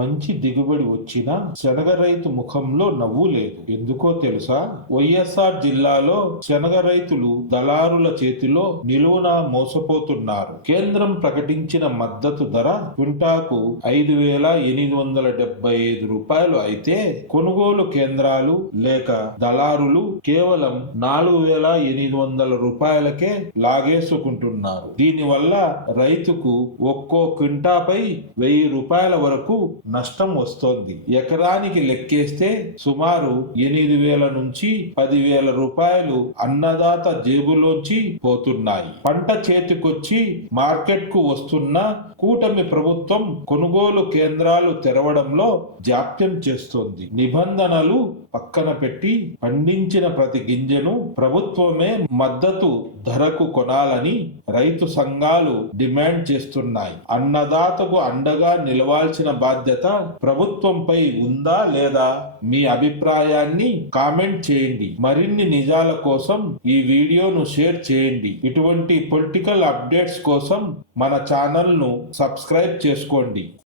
మంచి దిగుబడి వచ్చినా శనగ రైతు ముఖంలో నవ్వు లేదు. ఎందుకో తెలుసా? వైఎస్ఆర్ జిల్లాలో శనగ రైతులు దళారుల చేతిలో నిలువున మోసపోతున్నారు. కేంద్రం ప్రకటించిన మద్దతు ధర క్వింటాకు 5,875 రూపాయలు అయితే కొనుగోలు కేంద్రాలు లేక దళారులు కేవలం 4,800 రూపాయలకే లాగేసుకుంటున్నారు. దీనివల్ల రైతుకు ఒక్కో క్వింటాపై 1,000 రూపాయల వరకు నష్టం వస్తోంది. ఎకరానికి లెక్కేస్తే సుమారు 8,000 నుంచి 10,000 రూపాయలు అన్నదాత జేబులోంచి పోతున్నాయి. పంట చేతికొచ్చి మార్కెట్ కు వస్తున్న కూటమి ప్రభుత్వం కొనుగోలు కేంద్రాలు తెరవడంలో జాప్యం చేస్తోంది. నిబంధనలు పక్కన పెట్టి పండించిన ప్రతి గింజను ప్రభుత్వమే మద్దతు ధరకు కొనాలని రైతు సంఘాలు డిమాండ్ చేస్తున్నాయి. అన్నదాతకు అండగా నిలవాల్సిన బాధ్యత ప్రభుత్వంపై ఉందా లేదా? మీ అభిప్రాయాన్ని కామెంట్ చేయండి. మరిన్ని నిజాల కోసం ఈ వీడియోను షేర్ చేయండి. ఇటువంటి పొలిటికల్ అప్డేట్స్ కోసం మన ఛానల్ ను సబ్స్క్రైబ్ చేసుకోండి.